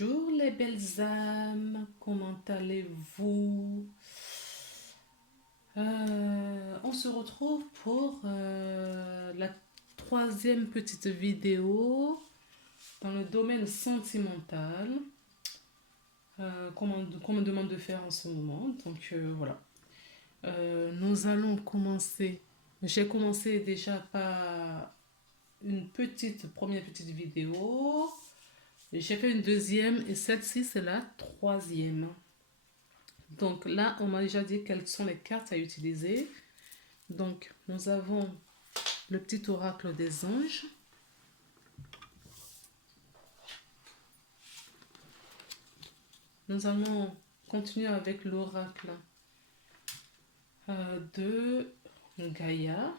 Bonjour les belles âmes, comment allez-vous? On se retrouve pour la troisième petite vidéo dans le domaine sentimental qu'on me demande de faire en ce moment. Donc voilà. Nous allons commencer. J'ai commencé déjà par une première petite vidéo. J'ai fait une deuxième et celle-ci c'est la troisième. Donc là, on m'a déjà dit quelles sont les cartes à utiliser. Donc, nous avons le petit oracle des anges. Nous allons continuer avec l'oracle de Gaïa,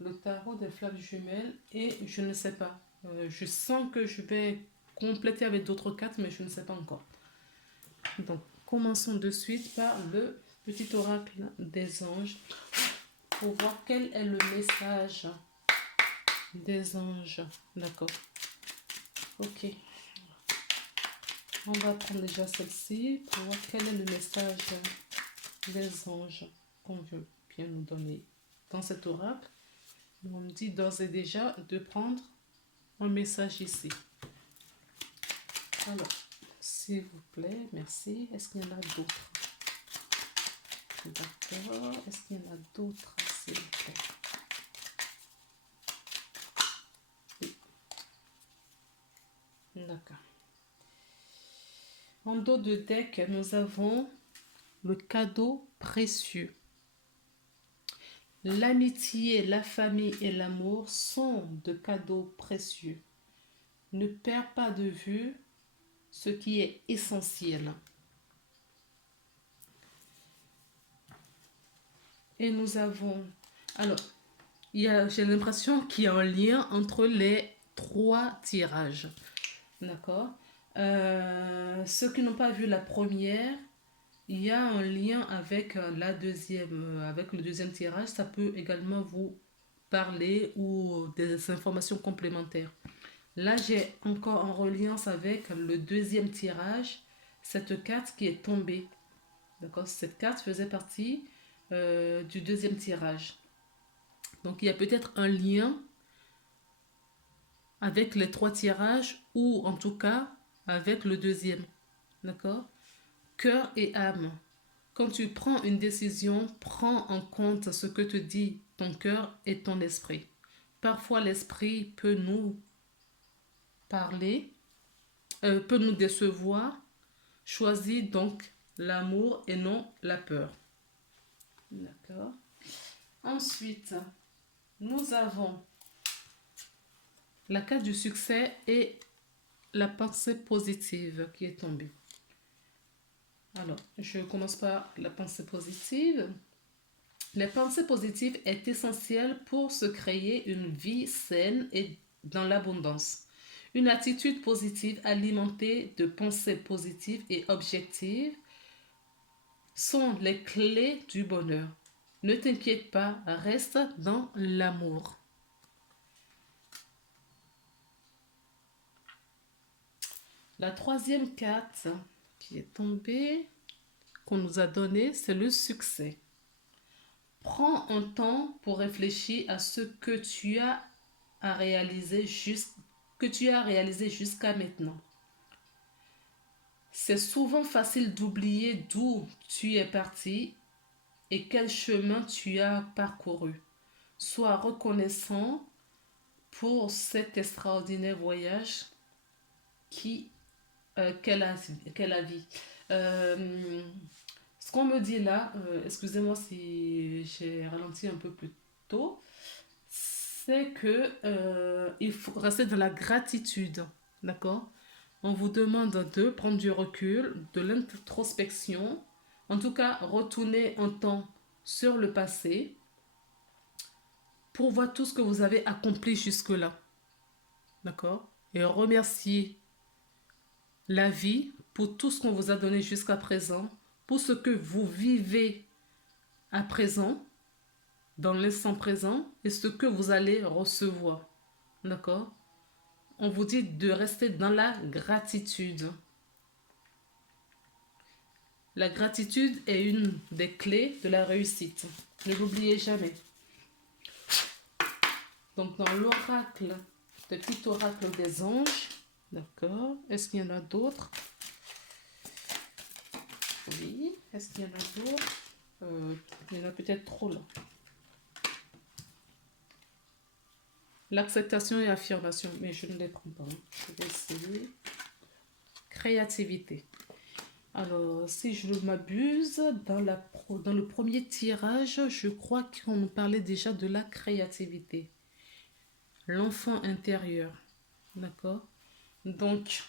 le tarot des flammes jumelles et je ne sais pas. Je sens que je vais compléter avec d'autres cartes, mais je ne sais pas encore. Donc, commençons de suite par le petit oracle des anges pour voir quel est le message des anges. D'accord. Ok. On va prendre déjà celle-ci pour voir quel est le message des anges qu'on veut bien nous donner dans cet oracle. On me dit d'ores et déjà de prendre un message ici. Alors, s'il vous plaît, merci. Est-ce qu'il y en a d'autres? D'accord. Est-ce qu'il y en a d'autres, s'il vous plaît? Oui. D'accord. En dos de deck, nous avons le cadeau précieux. L'amitié, la famille et l'amour sont de cadeaux précieux. Ne perds pas de vue ce qui est essentiel. Et nous avons... Alors, j'ai l'impression qu'il y a un lien entre les trois tirages. D'accord. Ceux qui n'ont pas vu la première, il y a un lien avec la deuxième, avec le deuxième tirage. Ça peut également vous parler ou des informations complémentaires. Là, j'ai encore en reliance avec le deuxième tirage, cette carte qui est tombée. D'accord. Cette carte faisait partie du deuxième tirage. Donc, il y a peut-être un lien avec les trois tirages ou en tout cas avec le deuxième. D'accord. Cœur et âme. Quand tu prends une décision, prends en compte ce que te dit ton cœur et ton esprit. Parfois, l'esprit peut nous parler, peut nous décevoir. Choisis donc l'amour et non la peur. D'accord. Ensuite, nous avons la carte du succès et la pensée positive qui est tombée. Alors, je commence par la pensée positive. La pensée positive est essentielle pour se créer une vie saine et dans l'abondance. Une attitude positive alimentée de pensées positives et objectives sont les clés du bonheur. Ne t'inquiète pas, reste dans l'amour. La troisième carte qui est tombée, qu'on nous a donnée, c'est le succès. Prends un temps pour réfléchir à ce que tu as à réaliser jusqu'à maintenant. C'est souvent facile d'oublier d'où tu es parti et quel chemin tu as parcouru. Sois reconnaissant pour cet extraordinaire voyage qu'elle a vie. Ce qu'on me dit là, excusez-moi si j'ai ralenti un peu plus tôt, c'est que il faut rester dans la gratitude, d'accord? On vous demande de prendre du recul, de l'introspection, en tout cas retourner un temps sur le passé pour voir tout ce que vous avez accompli jusque-là, d'accord? Et remercier la vie pour tout ce qu'on vous a donné jusqu'à présent, pour ce que vous vivez à présent, dans l'instant présent, et ce que vous allez recevoir. D'accord? on vous dit de rester dans la gratitude. La gratitude est une des clés de la réussite. Ne l'oubliez jamais. Donc, dans l'oracle, le petit oracle des anges, d'accord. Est-ce qu'il y en a d'autres? Oui. Est-ce qu'il y en a d'autres? Il y en a peut-être trop là. L'acceptation et l'affirmation, mais je ne les prends pas. Je vais essayer. Créativité. Alors, si je ne m'abuse, dans le premier tirage, je crois qu'on nous parlait déjà de la créativité. L'enfant intérieur. D'accord? Donc,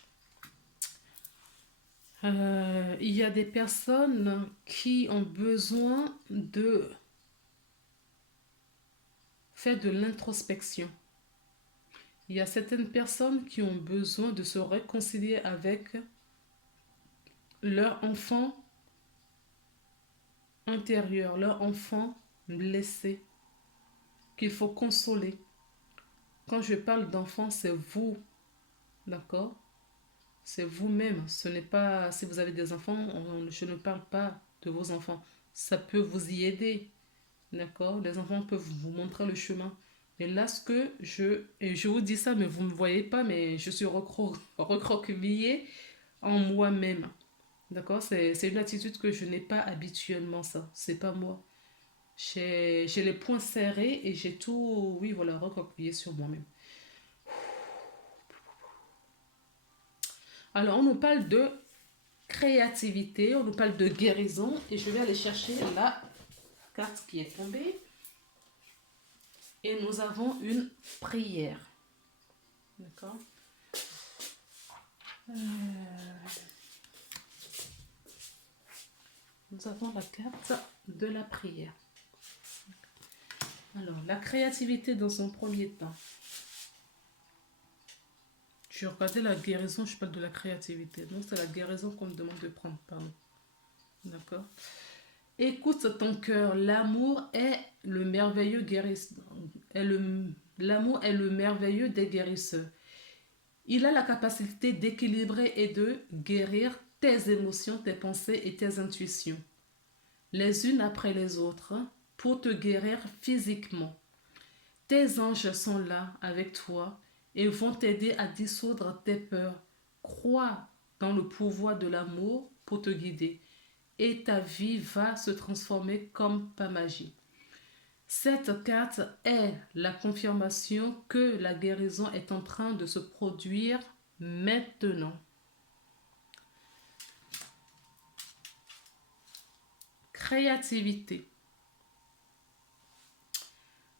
il y a des personnes qui ont besoin de faire de l'introspection. Il y a certaines personnes qui ont besoin de se réconcilier avec leur enfant intérieur, leur enfant blessé, qu'il faut consoler. Quand je parle d'enfant, c'est vous, d'accord? C'est vous-même. Ce n'est pas, si vous avez des enfants, je ne parle pas de vos enfants. Ça peut vous y aider, d'accord? Les enfants peuvent vous montrer le chemin. Mais là, et je vous dis ça, mais vous ne me voyez pas, mais je suis recroquevillée en moi-même. D'accord? C'est une attitude que je n'ai pas habituellement, ça. C'est pas moi. J'ai les poings serrés et j'ai tout, oui, voilà, recroquevillé sur moi-même. Alors, on nous parle de créativité, on nous parle de guérison et je vais aller chercher la carte qui est tombée. Et nous avons une prière. D'accord? Nous avons la carte de la prière. Alors, la créativité dans son premier temps. Je regardais la guérison, je parle de la créativité. Donc, c'est la guérison qu'on me demande de prendre, pardon. D'accord? Écoute ton cœur. L'amour est le merveilleux guérisseur. L'amour est le merveilleux des guérisseurs. Il a la capacité d'équilibrer et de guérir tes émotions, tes pensées et tes intuitions, les unes après les autres, pour te guérir physiquement. Tes anges sont là avec toi et vont t'aider à dissoudre tes peurs. Crois dans le pouvoir de l'amour pour te guider et ta vie va se transformer comme par magie. Cette carte est la confirmation que la guérison est en train de se produire maintenant. Créativité.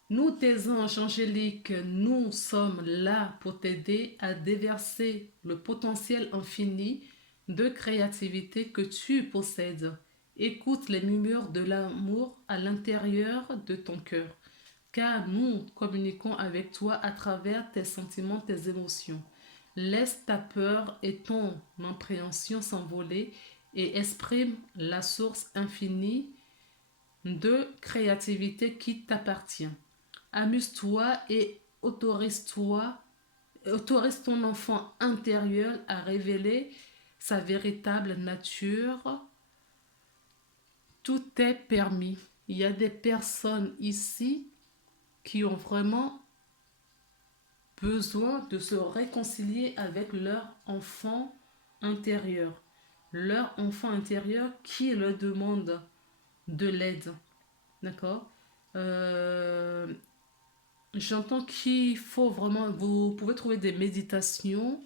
Nous, tes anges angéliques, nous sommes là pour t'aider à déverser le potentiel infini de créativité que tu possèdes. Écoute les murmures de l'amour à l'intérieur de ton cœur, car nous communiquons avec toi à travers tes sentiments, tes émotions. Laisse ta peur et ton appréhension s'envoler et exprime la source infinie de créativité qui t'appartient. Amuse-toi et autorise ton enfant intérieur à révéler sa véritable nature. Tout est permis. Il y a des personnes ici qui ont vraiment besoin de se réconcilier avec leur enfant intérieur. Leur enfant intérieur qui leur demande de l'aide. D'accord? J'entends qu'il faut vraiment... Vous pouvez trouver des méditations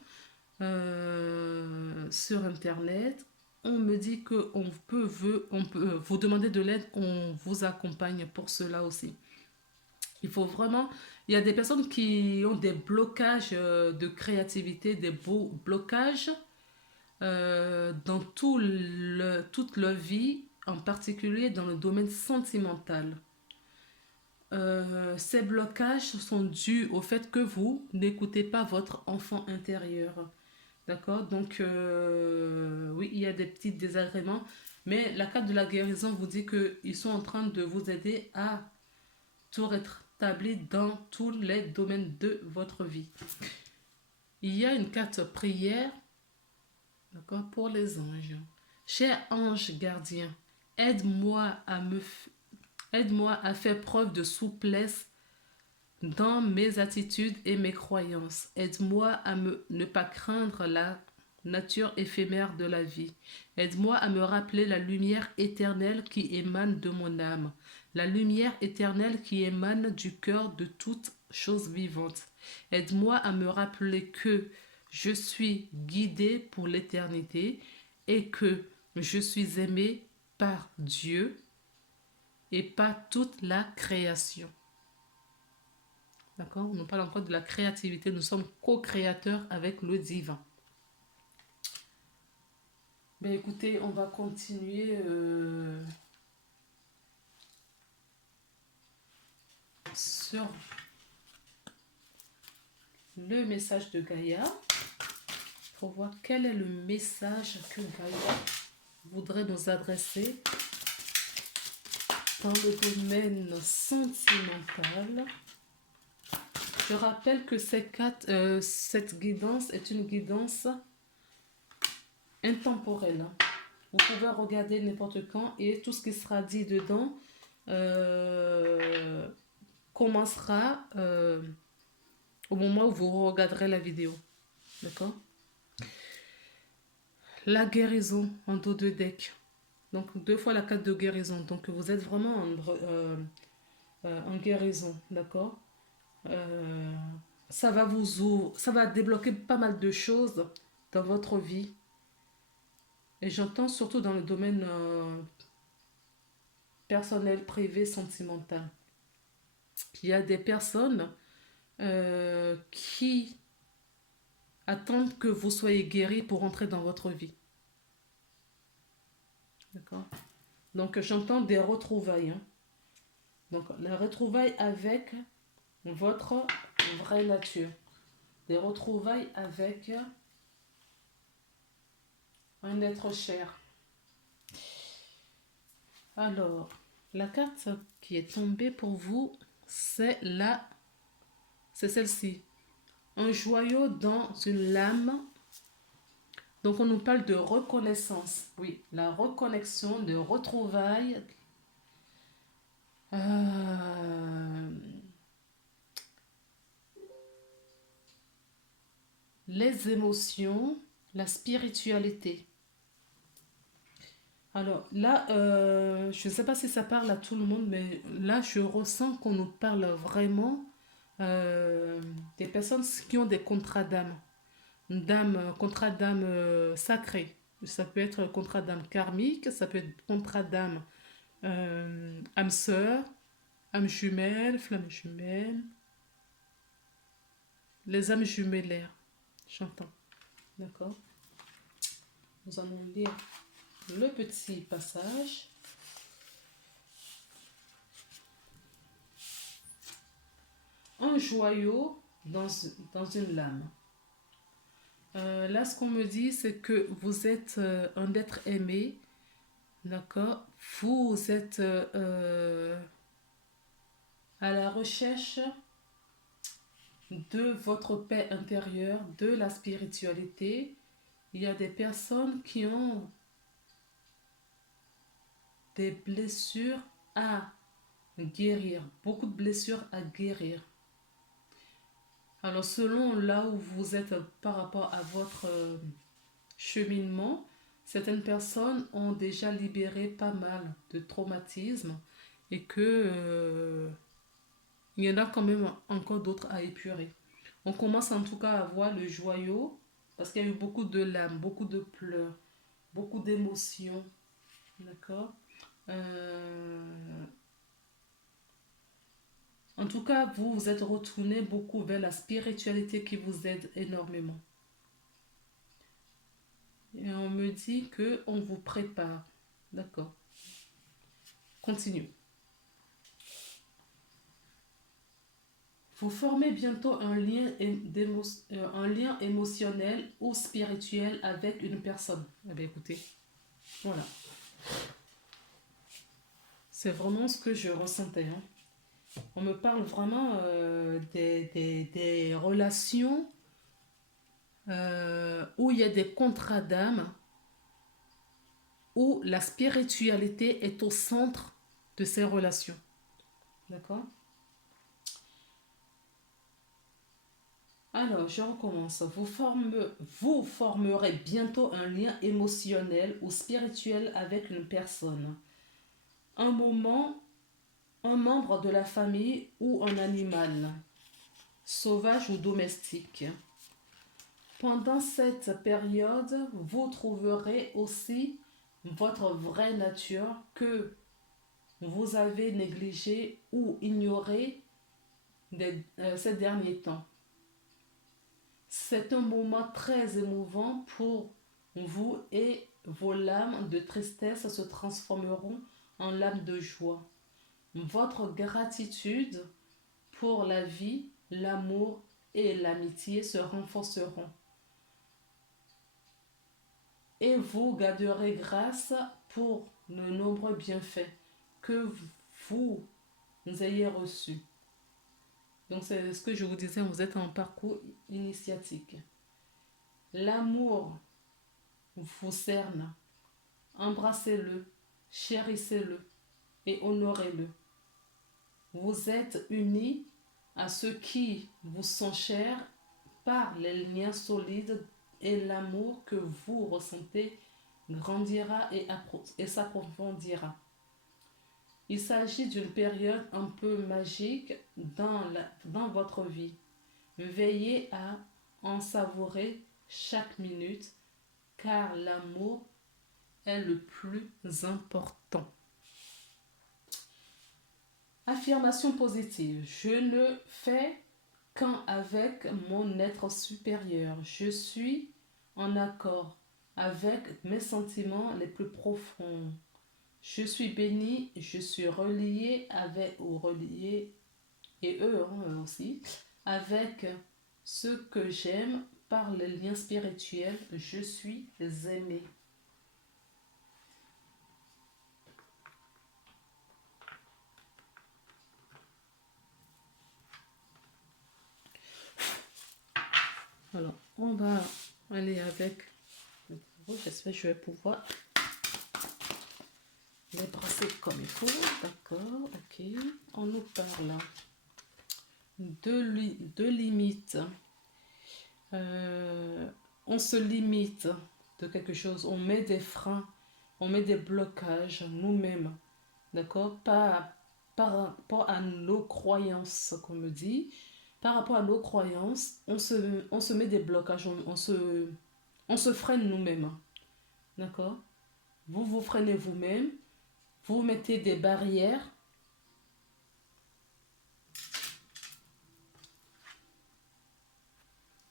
sur Internet. On me dit qu'on on peut vous demander de l'aide, on vous accompagne pour cela aussi. Il faut vraiment... Il y a des personnes qui ont des blocages de créativité, des beaux blocages dans toute leur vie, en particulier dans le domaine sentimental. Ces blocages sont dus au fait que vous n'écoutez pas votre enfant intérieur. D'accord? Donc, oui, il y a des petits désagréments, mais la carte de la guérison vous dit qu'ils sont en train de vous aider à tout rétablir dans tous les domaines de votre vie. Il y a une carte prière, d'accord, pour les anges. Cher ange gardien, aide-moi à aide-moi à faire preuve de souplesse dans mes attitudes et mes croyances. Aide-moi à ne pas craindre la nature éphémère de la vie. Aide-moi à me rappeler la lumière éternelle qui émane de mon âme, la lumière éternelle qui émane du cœur de toute chose vivante. Aide-moi à me rappeler que je suis guidé pour l'éternité et que je suis aimé par Dieu et par toute la création. D'accord? On nous parle encore de la créativité. Nous sommes co-créateurs avec le divin. Ben écoutez, on va continuer sur le message de Gaïa pour voir quel est le message que Gaïa voudrait nous adresser dans le domaine sentimental. Je rappelle que cette guidance est une guidance intemporelle. Vous pouvez regarder n'importe quand et tout ce qui sera dit dedans commencera au moment où vous regarderez la vidéo. D'accord? La guérison en dos de deck. Donc 2 fois la carte de guérison. Donc vous êtes vraiment en guérison. D'accord? Ça va débloquer pas mal de choses dans votre vie. Et j'entends surtout dans le domaine personnel, privé, sentimental. Il y a des personnes qui attendent que vous soyez guéri pour entrer dans votre vie. D'accord? Donc j'entends des retrouvailles. Hein. Donc la retrouvaille avec votre vraie nature. Des retrouvailles avec un être cher. Alors, la carte qui est tombée pour vous, c'est celle-ci. Un joyau dans une lame. Donc on nous parle de reconnaissance. Oui, la reconnexion, de retrouvailles. Les émotions, la spiritualité. Alors là, je ne sais pas si ça parle à tout le monde, mais là, je ressens qu'on nous parle vraiment des personnes qui ont des contrats d'âme. Contrat d'âme sacré. Ça peut être contrat d'âme karmique, ça peut être contrat d'âme âme sœur, âme jumelle, flamme jumelle, les âmes jumellaires. J'entends. D'accord? Nous allons lire le petit passage. Un joyau dans une lame. Là, ce qu'on me dit, c'est que vous êtes un être aimé, d'accord? Vous êtes à la recherche de votre paix intérieure, de la spiritualité. Il y a des personnes qui ont des blessures à guérir, beaucoup de blessures à guérir. Alors, selon là où vous êtes par rapport à votre cheminement, certaines personnes ont déjà libéré pas mal de traumatismes et que il y en a quand même encore d'autres à épurer. On commence en tout cas à voir le joyau parce qu'il y a eu beaucoup de larmes, beaucoup de pleurs, beaucoup d'émotions. D'accord? En tout cas, vous vous êtes retourné beaucoup vers la spiritualité qui vous aide énormément. Et on me dit que on vous prépare. D'accord. Continue. Vous formez bientôt un lien émotionnel ou spirituel avec une personne. Eh bien, écoutez, voilà. C'est vraiment ce que je ressentais. Hein. On me parle vraiment des relations où il y a des contrats d'âme, où la spiritualité est au centre de ces relations. D'accord? Alors, je recommence. Vous formerez bientôt un lien émotionnel ou spirituel avec une personne. Un moment, un membre de la famille ou un animal, sauvage ou domestique. Pendant cette période, vous trouverez aussi votre vraie nature que vous avez négligée ou ignorée ces derniers temps. C'est un moment très émouvant pour vous et vos lames de tristesse se transformeront en lames de joie. Votre gratitude pour la vie, l'amour et l'amitié se renforceront. Et vous garderez grâce pour de nombreux bienfaits que vous ayez reçus. Donc c'est ce que je vous disais, vous êtes en parcours initiatique. L'amour vous cerne, embrassez-le, chérissez-le et honorez-le. Vous êtes unis à ceux qui vous sont chers par les liens solides et l'amour que vous ressentez grandira et s'approfondira. Il s'agit d'une période un peu magique dans votre vie. Veillez à en savourer chaque minute car l'amour est le plus important. Affirmation positive. Je ne fais qu'un avec mon être supérieur. Je suis en accord avec mes sentiments les plus profonds. Je suis béni, je suis relié avec, ou relié, et eux aussi, avec ceux que j'aime par les liens spirituels. Je suis aimé. Alors, on va aller avec. J'espère que je vais pouvoir les brasser comme il faut. D'accord, ok. On nous parle de limites. On se limite de quelque chose. On met des freins, on met des blocages nous-mêmes. D'accord? Par rapport à nos croyances, comme on me dit. Par rapport à nos croyances, on se met des blocages, on se freine nous-mêmes. D'accord? Vous vous freinez vous-même, vous mettez des barrières.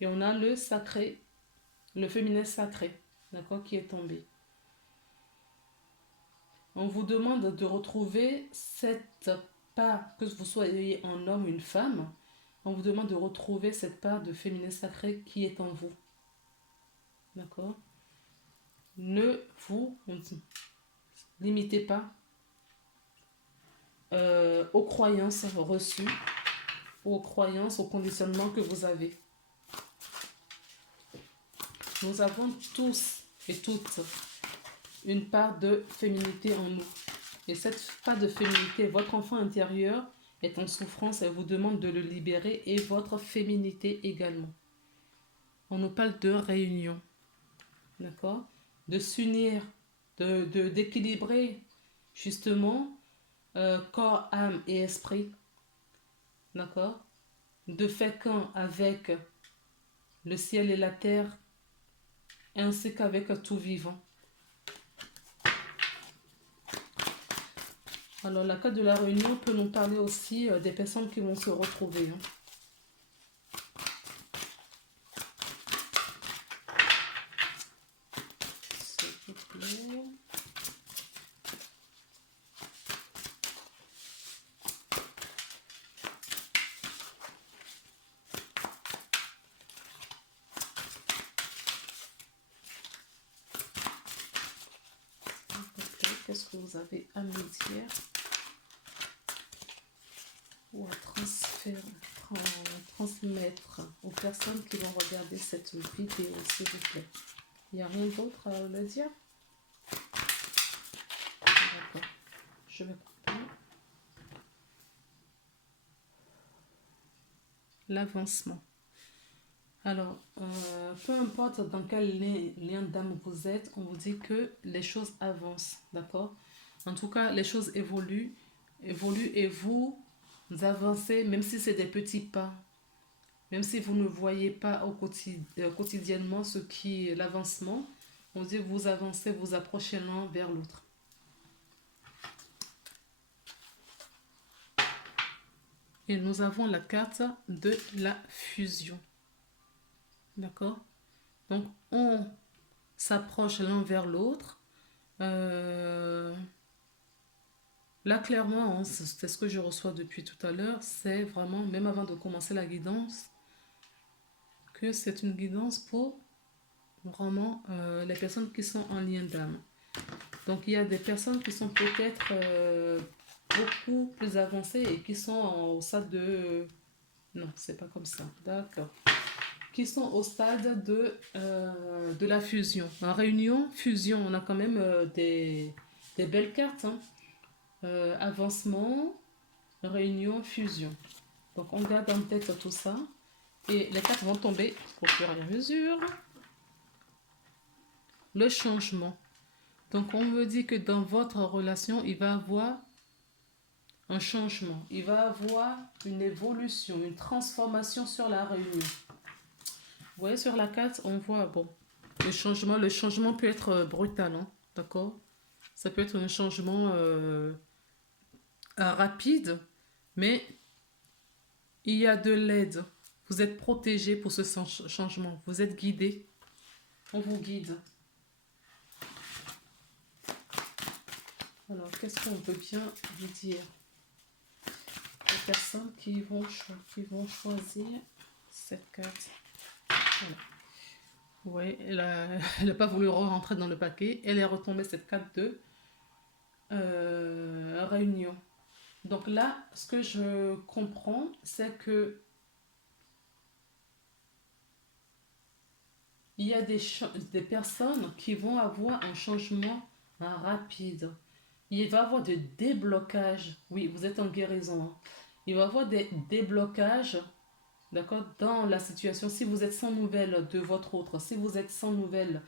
Et on a le sacré, le féminin sacré, d'accord, qui est tombé. On vous demande de retrouver cette part, que vous soyez un homme ou une femme, on vous demande de retrouver cette part de féminin sacré qui est en vous. D'accord? Ne vous limitez pas aux croyances reçues, aux croyances, aux conditionnements que vous avez. Nous avons tous et toutes une part de féminité en nous. Et cette part de féminité, votre enfant intérieur est en souffrance et vous demande de le libérer et votre féminité également. On nous parle de réunion. D'accord? De s'unir, d'équilibrer justement corps, âme et esprit. D'accord? De faire qu'un avec le ciel et la terre ainsi qu'avec tout vivant. Alors, la carte de la réunion peut nous parler aussi des personnes qui vont se retrouver. S'il vous plaît. Qu'est-ce que vous avez à me dire ou à transmettre aux personnes qui vont regarder cette vidéo, s'il vous plaît? Il n'y a rien d'autre à le dire? D'accord. Je vais couper. L'avancement. Alors, peu importe dans quel lien d'âme vous êtes, on vous dit que les choses avancent, d'accord? En tout cas, les choses évoluent et vous avancez, même si c'est des petits pas, même si vous ne voyez pas quotidiennement ce qui est l'avancement, on dit vous avancez, vous approchez l'un vers l'autre. Et nous avons la carte de la fusion. D'accord? Donc, on s'approche l'un vers l'autre. Là, clairement, c'est ce que je reçois depuis tout à l'heure. C'est vraiment, même avant de commencer la guidance, que c'est une guidance pour vraiment les personnes qui sont en lien d'âme. Donc, il y a des personnes qui sont peut-être beaucoup plus avancées et qui sont au stade de... Non, c'est pas comme ça. D'accord. Qui sont au stade de la fusion. En réunion, fusion, on a quand même des belles cartes. Hein. Avancement, réunion, fusion. Donc, on garde en tête tout ça. Et les cartes vont tomber au fur et à mesure. Le changement. Donc, on me dit que dans votre relation, il va y avoir un changement. Il va y avoir une évolution, une transformation sur la réunion. Vous voyez sur la carte, on voit, bon, le changement peut être brutal, hein, d'accord? Ça peut être un changement rapide, mais il y a de l'aide. Vous êtes protégé pour ce changement. Vous êtes guidé. On vous guide. Alors, qu'est-ce qu'on peut bien vous dire? Les personnes qui vont choisir cette carte. Voilà. Oui, elle n'a pas voulu rentrer dans le paquet. Elle est retombée cette carte de réunion. Donc là, ce que je comprends, c'est que il y a des personnes qui vont avoir un changement rapide. Il va y avoir des déblocages. Oui, vous êtes en guérison. Hein. Il va y avoir des déblocages, d'accord, dans la situation. Si vous êtes sans nouvelles de votre autre, si vous êtes sans nouvelles,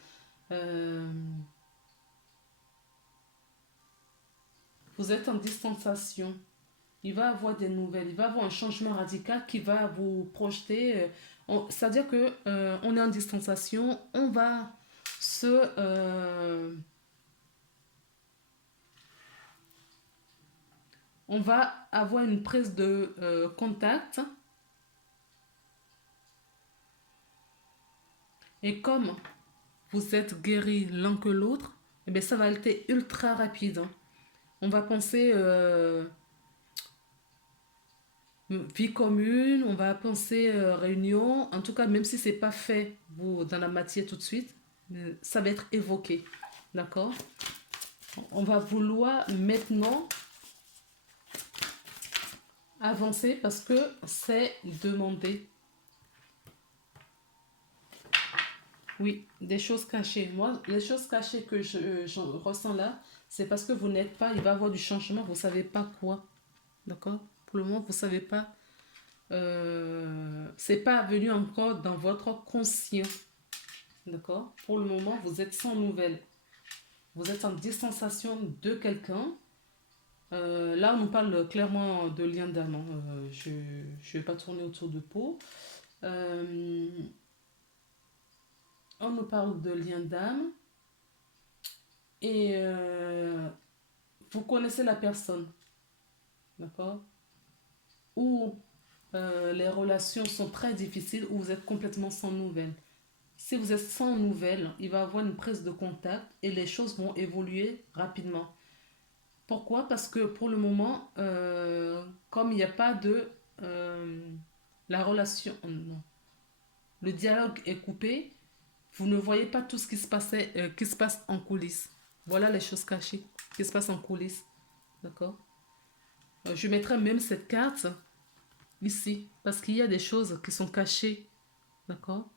vous êtes en distanciation. Il va y avoir des nouvelles, il va y avoir un changement radical qui va vous projeter. C'est-à-dire que on est en distanciation, on va on va avoir une prise de contact. Et comme vous êtes guéris l'un que l'autre, eh bien, ça va être ultra rapide. Hein. On va penser vie commune, on va penser réunion. En tout cas, même si c'est pas fait dans la matière tout de suite, ça va être évoqué. D'accord? On va vouloir maintenant avancer parce que c'est demandé. Oui, des choses cachées. Moi, les choses cachées que je ressens là, c'est parce que vous n'êtes pas, il va y avoir du changement, vous ne savez pas quoi. D'accord? Pour le moment, vous ne savez pas. C'est pas venu encore dans votre conscient. D'accord? Pour le moment, vous êtes sans nouvelles. Vous êtes en distanciation de quelqu'un. Là, on nous parle clairement de lien d'âme. Hein. Je ne vais pas tourner autour de peau. On nous parle de lien d'âme. Et vous connaissez la personne. D'accord? Ou les relations sont très difficiles, ou vous êtes complètement sans nouvelles. Si vous êtes sans nouvelles, il va y avoir une prise de contact et les choses vont évoluer rapidement. Pourquoi? Parce que pour le moment, comme il n'y a pas de... la relation... non. Le dialogue est coupé, vous ne voyez pas tout ce qui se passe en coulisses. Voilà les choses cachées qui se passent en coulisses. D'accord? Je mettrai même cette carte ici. Parce qu'il y a des choses qui sont cachées. D'accord?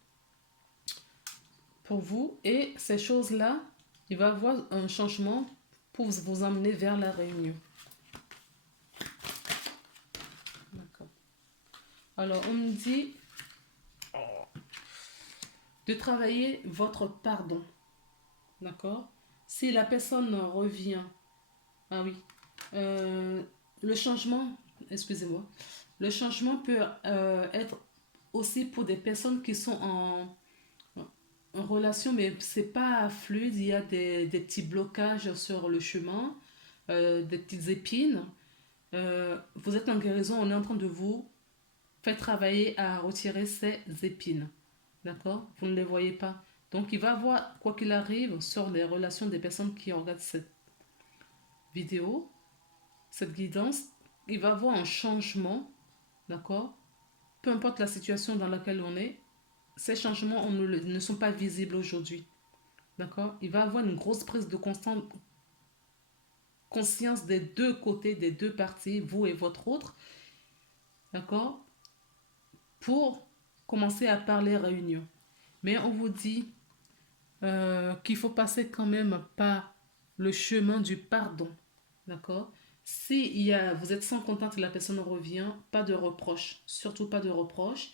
Pour vous. Et ces choses-là, il va y avoir un changement pour vous emmener vers la réunion. D'accord. Alors, on me dit de travailler votre pardon. D'accord? Si la personne revient, ah oui, le changement, excusez-moi, le changement peut être aussi pour des personnes qui sont en relation, mais c'est pas fluide, il y a des petits blocages sur le chemin, des petites épines. Vous êtes en guérison, on est en train de vous faire travailler à retirer ces épines. D'accord? Vous ne les voyez pas. Donc, il va avoir, quoi qu'il arrive, sur les relations des personnes qui regardent cette vidéo, cette guidance, il va avoir un changement. D'accord? Peu importe la situation dans laquelle on est, ces changements ne sont pas visibles aujourd'hui. D'accord? Il va avoir une grosse prise de conscience des deux côtés, des deux parties, vous et votre autre. D'accord? Pour commencer à parler réunion. Mais on vous dit qu'il faut passer quand même par le chemin du pardon. D'accord? Si vous êtes sans contact et la personne revient, pas de reproche. Surtout pas de reproche.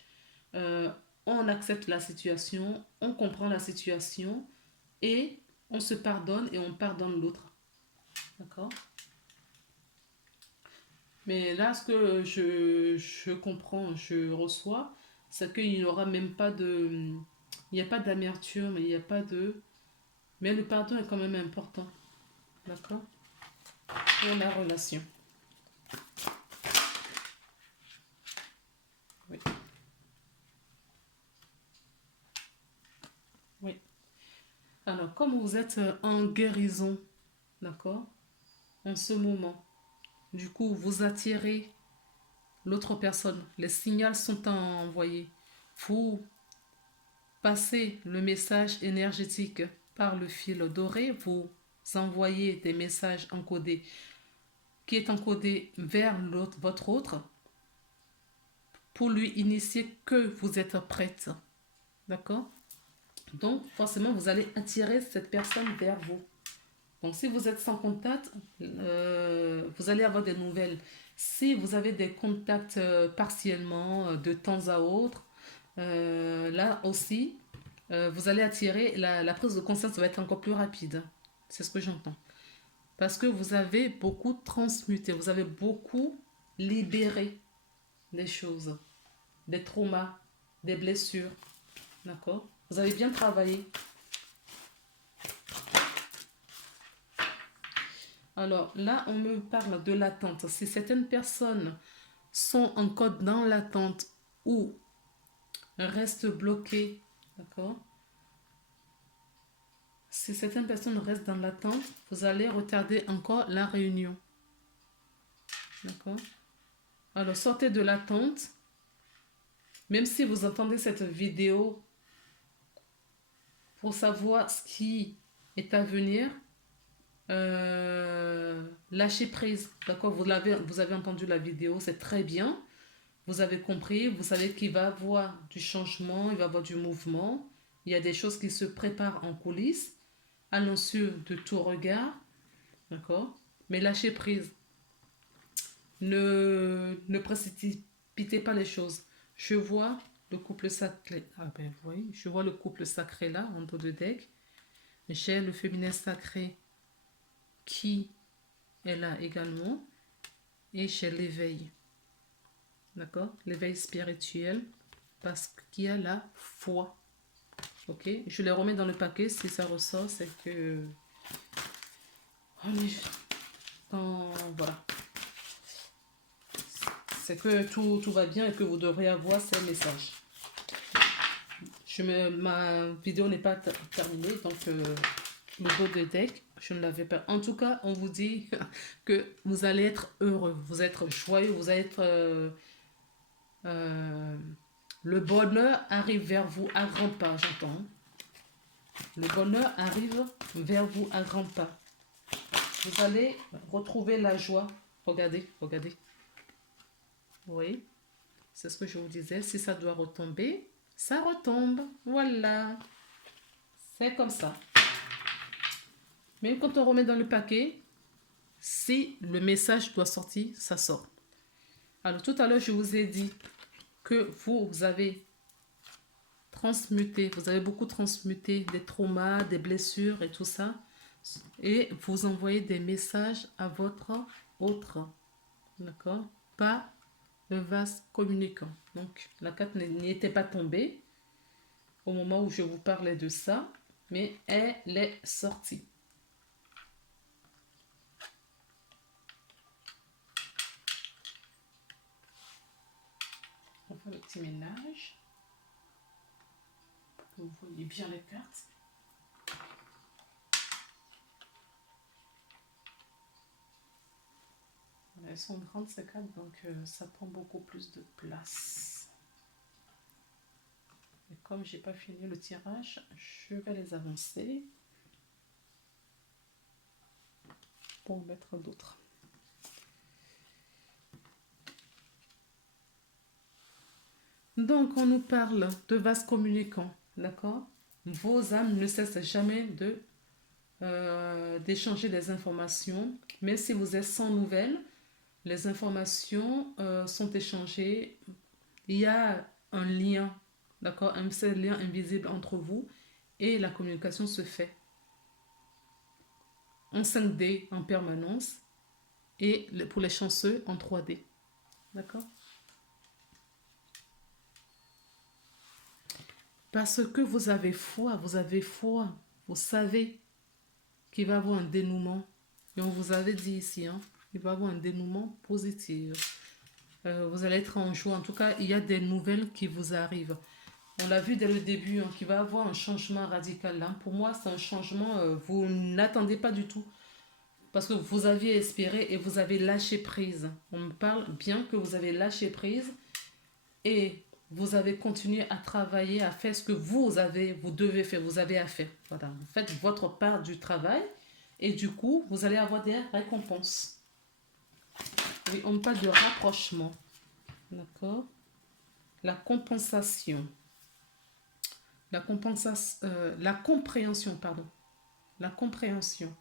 Euh, on accepte la situation, on comprend la situation et on se pardonne et on pardonne l'autre. D'accord? Mais là, ce que je comprends, je reçois, c'est qu'il n'y aura même pas de... Il n'y a pas d'amertume, il n'y a pas de... Mais le pardon est quand même important. D'accord? Pour la relation. Oui. Oui. Alors, comme vous êtes en guérison, d'accord? En ce moment, du coup, vous attirez l'autre personne. Les signaux sont envoyés. Vous passez le message énergétique par le fil doré. Vous envoyez des messages encodés qui est encodé vers votre autre pour lui initier que vous êtes prête. D'accord? Donc, forcément, vous allez attirer cette personne vers vous. Donc, si vous êtes sans contact, vous allez avoir des nouvelles. Si vous avez des contacts partiellement, de temps à autre, là aussi, vous allez attirer, la prise de conscience va être encore plus rapide. C'est ce que j'entends. Parce que vous avez beaucoup transmuté, vous avez beaucoup libéré des choses, des traumas, des blessures. D'accord? Vous avez bien travaillé. Alors là, on me parle de l'attente. Si certaines personnes sont encore dans l'attente ou restent bloquées, d'accord? Si certaines personnes restent dans l'attente, vous allez retarder encore la réunion. D'accord? Alors sortez de l'attente. Même si vous entendez cette vidéo pour savoir ce qui est à venir, lâchez prise. D'accord? Vous avez entendu la vidéo, c'est très bien. Vous avez compris, vous savez qu'il va y avoir du changement, il va y avoir du mouvement. Il y a des choses qui se préparent en coulisses, à l'insu de tout regard. D'accord? Mais lâchez prise. Ne précipitez pas les choses. Je vois le couple sacré. Ah ben oui, je vois le couple sacré là, en dos de deck. J'ai le féminin sacré qui est là également. Et j'ai l'éveil. D'accord? L'éveil spirituel. Parce qu'il y a la foi. Ok? Je les remets dans le paquet. Si ça ressort, c'est que... Voilà. C'est que tout va bien et que vous devrez avoir ces messages. Ma vidéo n'est pas terminée, donc le dos de deck, je ne l'avais pas. En tout cas, on vous dit que vous allez être heureux, vous êtes joyeux, vous allez être... le bonheur arrive vers vous à grands pas, j'entends. Le bonheur arrive vers vous à grands pas. Vous allez retrouver la joie. Regardez, regardez. Oui. C'est ce que je vous disais. Si ça doit retomber, ça retombe. Voilà. C'est comme ça. Même quand on remet dans le paquet, si le message doit sortir, ça sort. Alors tout à l'heure, je vous ai dit que vous avez transmuté, vous avez beaucoup transmuté des traumas, des blessures et tout ça. Et vous envoyez des messages à votre autre. D'accord? Pas le vase communicant. Donc la carte n'y était pas tombée au moment où je vous parlais de ça, mais elle est sortie. On fait le petit ménage. Vous voyez bien les cartes. Elles sont grandes ces cartes, donc ça prend beaucoup plus de place. Et comme j'ai pas fini le tirage, je vais les avancer pour mettre d'autres. Donc, on nous parle de vases communicants, d'accord? Vos âmes ne cessent jamais d'échanger des informations, mais si vous êtes sans nouvelles, les informations sont échangées. Il y a un lien, d'accord? Un seul lien invisible entre vous et la communication se fait en 5D en permanence et pour les chanceux en 3D, d'accord? Parce que vous avez foi, vous savez qu'il va y avoir un dénouement. Et on vous avait dit ici, hein, il va y avoir un dénouement positif. Vous allez être en joie. En tout cas, il y a des nouvelles qui vous arrivent. On l'a vu dès le début, hein, qu'il va y avoir un changement radical. Hein. Pour moi, c'est un changement, vous n'attendez pas du tout. Parce que vous aviez espéré et vous avez lâché prise. On me parle bien que vous avez lâché prise et vous avez continué à travailler, à faire ce que vous devez faire, vous avez à faire. Voilà, vous faites votre part du travail et du coup, vous allez avoir des récompenses. Oui, on parle de rapprochement. D'accord? La compensation. La compréhension, pardon. La compréhension.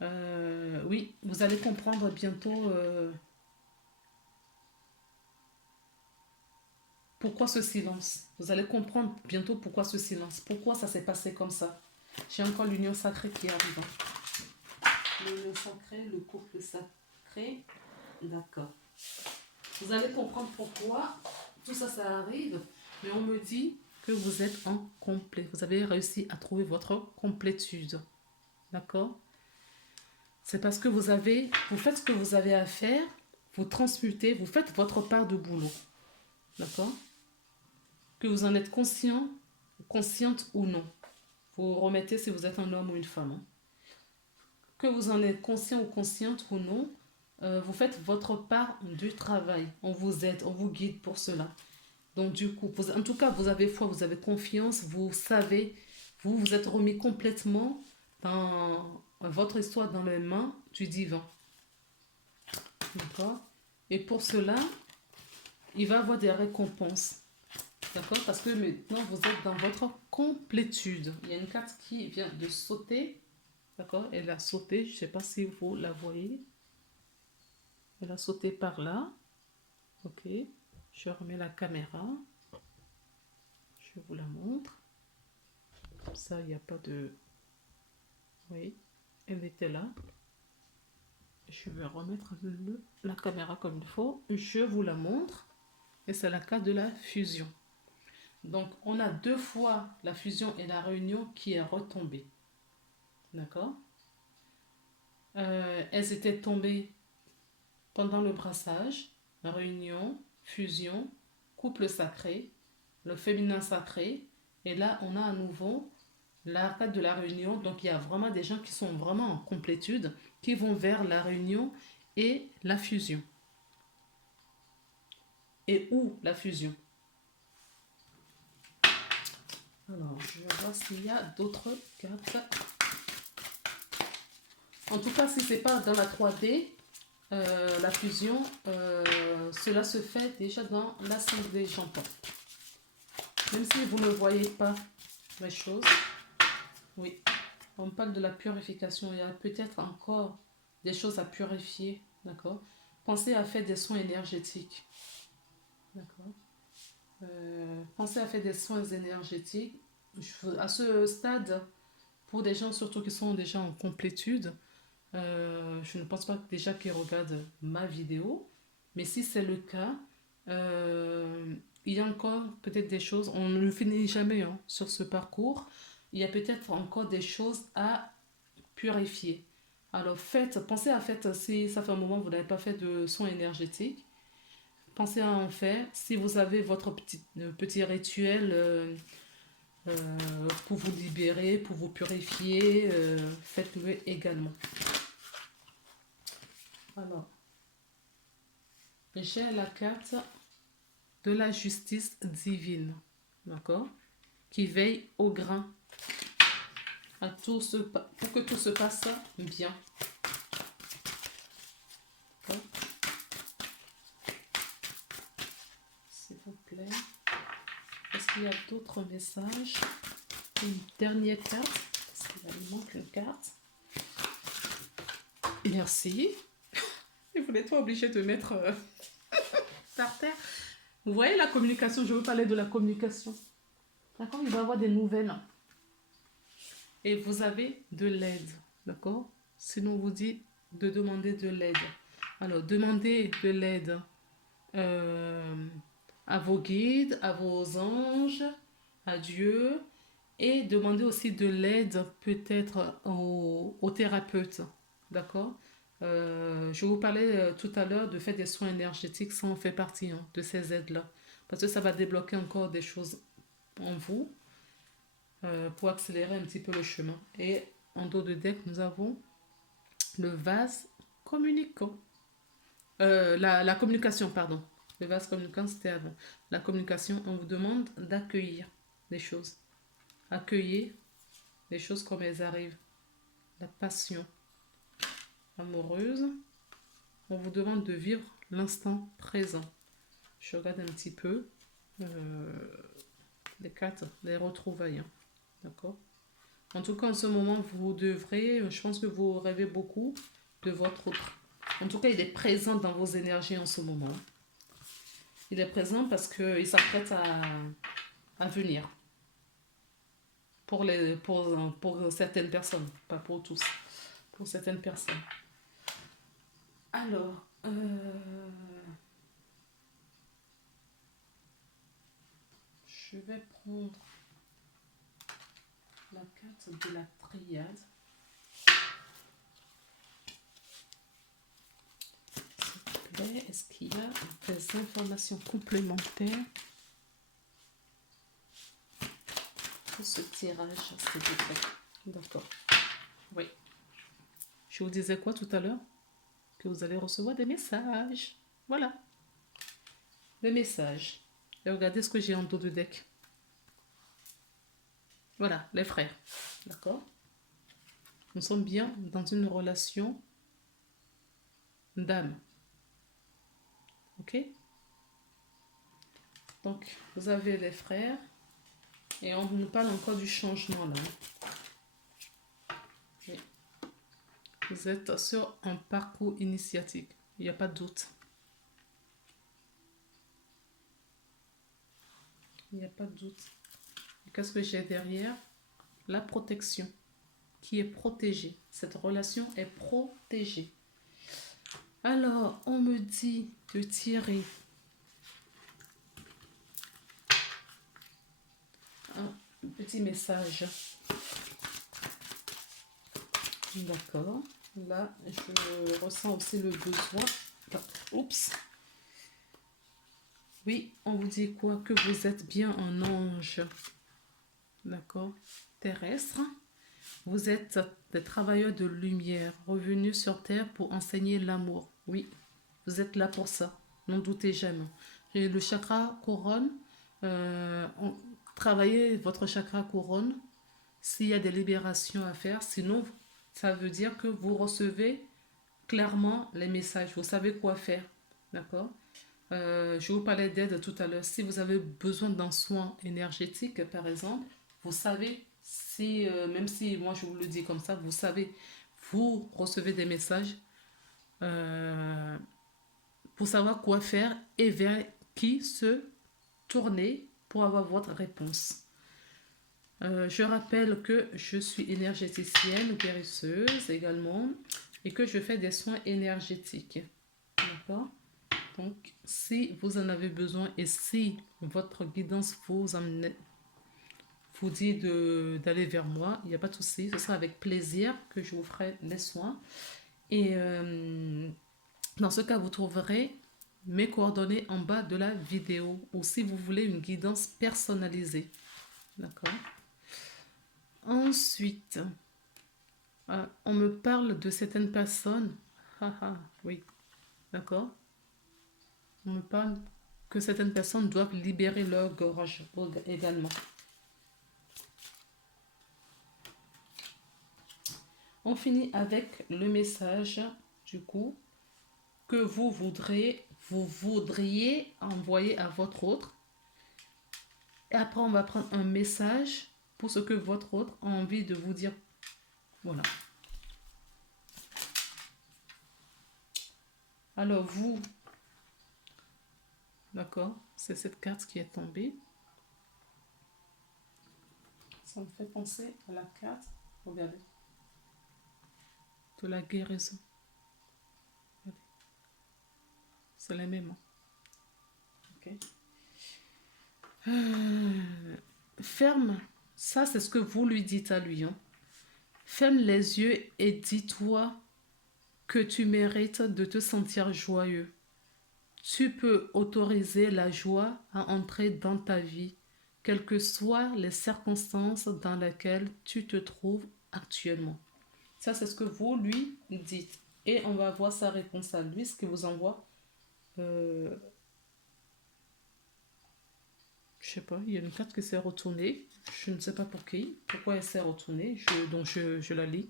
Oui, vous allez comprendre bientôt pourquoi ce silence. Vous allez comprendre bientôt pourquoi ce silence. Pourquoi ça s'est passé comme ça. J'ai encore l'union sacrée qui arrive. L'union sacrée, le couple sacré. D'accord. Vous allez comprendre pourquoi tout ça, ça arrive. Mais on me dit que vous êtes en complet. Vous avez réussi à trouver votre complétude. D'accord? C'est parce que vous faites ce que vous avez à faire, vous transmutez, vous faites votre part de boulot. D'accord? Que vous en êtes conscient, consciente ou non. Vous remettez si vous êtes un homme ou une femme. Hein. Que vous en êtes conscient ou consciente ou non, vous faites votre part du travail. On vous aide, on vous guide pour cela. Donc du coup, en tout cas, vous avez foi, vous avez confiance, vous savez, vous vous êtes remis complètement dans votre histoire dans les mains du divin. D'accord? Et pour cela, il va y avoir des récompenses. D'accord? Parce que maintenant, vous êtes dans votre complétude. Il y a une carte qui vient de sauter. D'accord? Elle a sauté, je ne sais pas si vous la voyez. Elle a sauté par là. Ok. Je remets la caméra. Je vous la montre. Comme ça, il n'y a pas de... Oui, elle était là. Je vais remettre la caméra comme il faut. Je vous la montre. Et c'est la carte de la fusion. Donc, on a 2 fois la fusion et la réunion qui est retombée. D'accord? Elles étaient tombées pendant le brassage, réunion, fusion, couple sacré, le féminin sacré. Et là, on a à nouveau la carte de la réunion. Donc, il y a vraiment des gens qui sont vraiment en complétude, qui vont vers la réunion et la fusion. Et où la fusion? Alors, je vais voir s'il y a d'autres cartes. En tout cas, si ce n'est pas dans la 3D, la fusion, Cela se fait déjà dans l'assemblée, j'entends. Même si vous ne voyez pas les choses, oui, on parle de la purification. Il y a peut-être encore des choses à purifier, d'accord? Pensez à faire des soins énergétiques, d'accord? Pensez à faire des soins énergétiques. À ce stade, pour des gens surtout qui sont déjà en complétude, je ne pense pas déjà qu'ils regardent ma vidéo, mais si c'est le cas, il y a encore peut-être des choses, on ne finit jamais hein, sur ce parcours, il y a peut-être encore des choses à purifier. Alors pensez à faire, si ça fait un moment que vous n'avez pas fait de soins énergétiques, pensez à en faire. Si vous avez votre petit rituel pour vous libérer, pour vous purifier, faites-le également. Alors, j'ai la carte de la justice divine, d'accord, qui veille au grain, pour que tout se passe bien. S'il vous plaît. Est-ce qu'il y a d'autres messages? Une dernière carte, parce qu'il manque une carte. Merci. Et vous n'êtes pas obligé de mettre par terre. Vous voyez la communication, je veux parler de la communication. D'accord, il va y avoir des nouvelles. Et vous avez de l'aide, d'accord? Sinon, on vous dit de demander de l'aide. Alors, demandez de l'aide à vos guides, à vos anges, à Dieu. Et demandez aussi de l'aide peut-être aux thérapeutes, d'accord? Je vous parlais tout à l'heure de faire des soins énergétiques, ça en fait partie hein, de ces aides-là. Parce que ça va débloquer encore des choses en vous pour accélérer un petit peu le chemin. Et en dos de deck, nous avons le vase communicant. La communication, pardon. Le vase communicant, c'était avant. La communication, on vous demande d'accueillir les choses. Accueillez les choses comme elles arrivent. La passion amoureuse, on vous demande de vivre l'instant présent. Je regarde un petit peu les cartes, les retrouvailles. Hein. D'accord? En tout cas, en ce moment, vous devrez, je pense que vous rêvez beaucoup de votre autre. En tout cas, il est présent dans vos énergies en ce moment. Il est présent parce qu'il s'apprête à venir. Pour certaines personnes, pas pour tous. Pour certaines personnes. Alors, je vais prendre la carte de la triade. Est-ce qu'il y a des informations complémentaires pour ce tirage, s'il vous plaît? D'accord. Oui. Je vous disais quoi tout à l'heure? Que vous allez recevoir des messages. Voilà. Des messages. Et regardez ce que j'ai en dos de deck. Voilà, les frères. D'accord? Nous sommes bien dans une relation d'âme. Ok? Donc, vous avez les frères. Et on nous parle encore du changement là. Oui. Vous êtes sur un parcours initiatique. Il n'y a pas de doute. Il n'y a pas de doute. Qu'est-ce que j'ai derrière? La protection. Qui est protégée. Cette relation est protégée. Alors, on me dit de tirer un petit message. D'accord. Là, je ressens aussi le besoin. Oups. Oui, on vous dit quoi? Que vous êtes bien un ange. D'accord. Terrestre. Vous êtes des travailleurs de lumière, revenus sur Terre pour enseigner l'amour. Oui, vous êtes là pour ça. N'en doutez jamais. Et le chakra couronne. Travaillez votre chakra couronne s'il y a des libérations à faire. Sinon, ça veut dire que vous recevez clairement les messages. Vous savez quoi faire. D'accord? Je vous parlais d'aide tout à l'heure. Si vous avez besoin d'un soin énergétique, par exemple, vous savez, si, même si moi je vous le dis comme ça, vous savez, vous recevez des messages euh, pour savoir quoi faire et vers qui se tourner pour avoir votre réponse. Je rappelle que je suis énergéticienne, guérisseuse également, et que je fais des soins énergétiques. D'accord? Donc, si vous en avez besoin et si votre guidance vous dit d'aller vers moi, il n'y a pas de souci. Ce sera avec plaisir que je vous ferai les soins. Et dans ce cas, vous trouverez mes coordonnées en bas de la vidéo ou si vous voulez une guidance personnalisée. D'accord? Ensuite, on me parle de certaines personnes. Oui, d'accord. On me parle que certaines personnes doivent libérer leur gorge également. On finit avec le message, du coup, que vous voudriez envoyer à votre autre. Et après, on va prendre un message pour ce que votre autre a envie de vous dire. Voilà. Alors, vous, d'accord, c'est cette carte qui est tombée. Ça me fait penser à la carte, regardez, de la guérison. Regardez. C'est la même. Ok. Ferme, ça c'est ce que vous lui dites à lui. Hein. Ferme les yeux et dis-toi que tu mérites de te sentir joyeux. Tu peux autoriser la joie à entrer dans ta vie, quelles que soient les circonstances dans lesquelles tu te trouves actuellement. Ça, c'est ce que vous lui dites. Et on va voir sa réponse à lui, ce qu'il vous envoie. Je sais pas, il y a une carte qui s'est retournée. Je ne sais pas pour qui, pourquoi elle s'est retournée. Donc je la lis.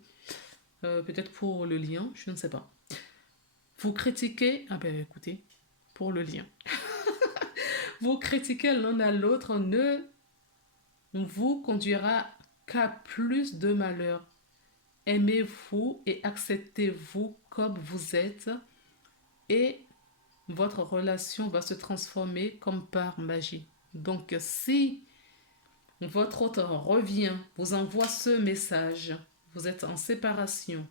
Peut-être pour le lien, je ne sais pas. Vous critiquez, ah ben écoutez, pour le lien. Vous critiquez l'un à l'autre ne vous conduira qu'à plus de malheur. Aimez-vous et acceptez-vous comme vous êtes et votre relation va se transformer comme par magie. Donc si votre autre revient, vous envoie ce message, vous êtes en séparation,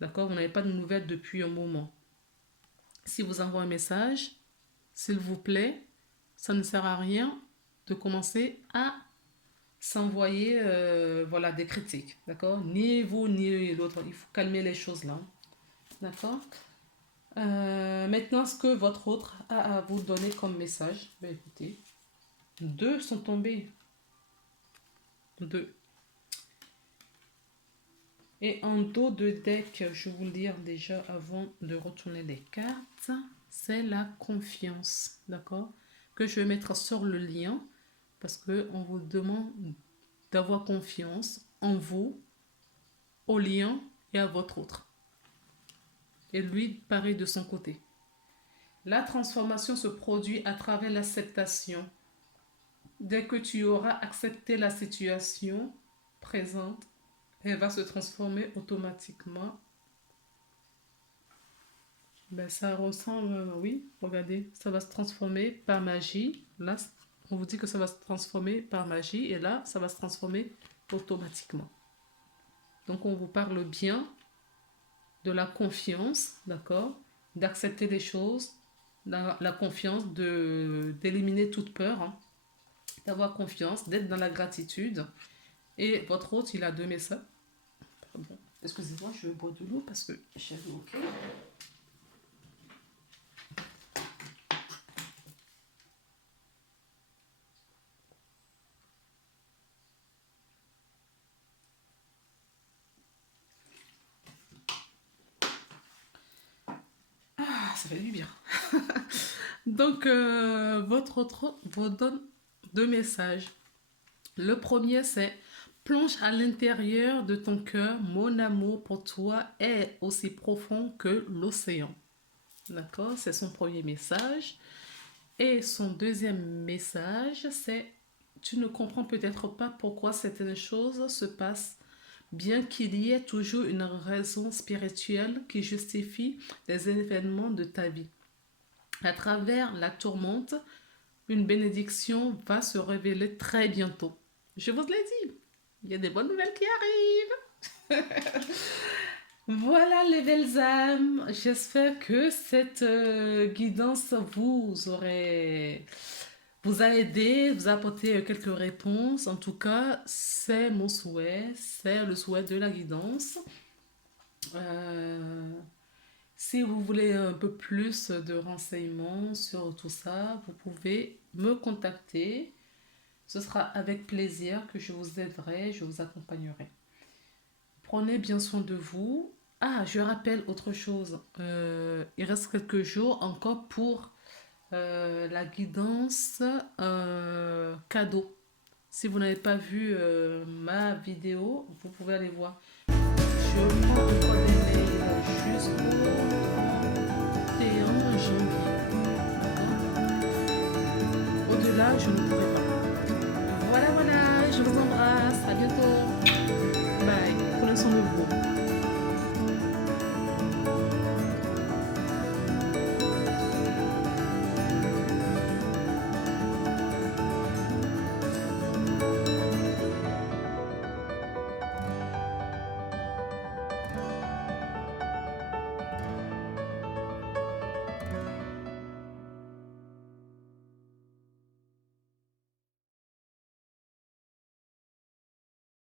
d'accord, vous n'avez pas de nouvelles depuis un moment. Si vous envoie un message, s'il vous plaît, ça ne sert à rien de commencer à s'envoyer voilà, des critiques, d'accord? Ni vous ni l'autre, il faut calmer les choses là, d'accord? Maintenant, ce que votre autre a à vous donner comme message, ben écoutez, 2 sont tombés, 2. Et en dos de deck, je vais vous le dire déjà avant de retourner les cartes, c'est la confiance, d'accord? Que je vais mettre sur le lien parce qu'on vous demande d'avoir confiance en vous, au lien et à votre autre. Et lui, pareil de son côté. La transformation se produit à travers l'acceptation. Dès que tu auras accepté la situation présente, elle va se transformer automatiquement. Ben, ça ressemble, oui, regardez, ça va se transformer par magie. Là, on vous dit que ça va se transformer par magie et là, ça va se transformer automatiquement. Donc, on vous parle bien de la confiance, d'accord? D'accepter les choses, la confiance, d'éliminer toute peur, hein, d'avoir confiance, d'être dans la gratitude. Et votre hôte, il a donné ça. Pardon. Excusez-moi, je vais boire de l'eau parce que j'ai l'eau. Ok. Ah, ça fait du bien. Donc, votre autre vous donne 2 messages. Le premier, c'est plonge à l'intérieur de ton cœur. Mon amour pour toi est aussi profond que l'océan. D'accord? C'est son premier message. Et son deuxième message, c'est tu ne comprends peut-être pas pourquoi certaines choses se passent, bien qu'il y ait toujours une raison spirituelle qui justifie les événements de ta vie. À travers la tourmente, une bénédiction va se révéler très bientôt. Je vous l'ai dit, il y a des bonnes nouvelles qui arrivent. Voilà les belles âmes, j'espère que cette guidance vous a aidé, vous a apporté quelques réponses. En tout cas, c'est mon souhait, c'est le souhait de la guidance. Euh, Si vous voulez un peu plus de renseignements sur tout ça, vous pouvez me contacter. Ce sera avec plaisir que je vous aiderai, je vous accompagnerai. Prenez bien soin de vous. Ah, je rappelle autre chose. Il reste quelques jours encore pour la guidance cadeau. Si vous n'avez pas vu ma vidéo, vous pouvez aller voir. Je prends encore des mails jusqu'au 31 janvier. Au-delà, je ne pourrai pas. Voilà, voilà, je vous embrasse. À bientôt. Bye. Prenez soin de vous.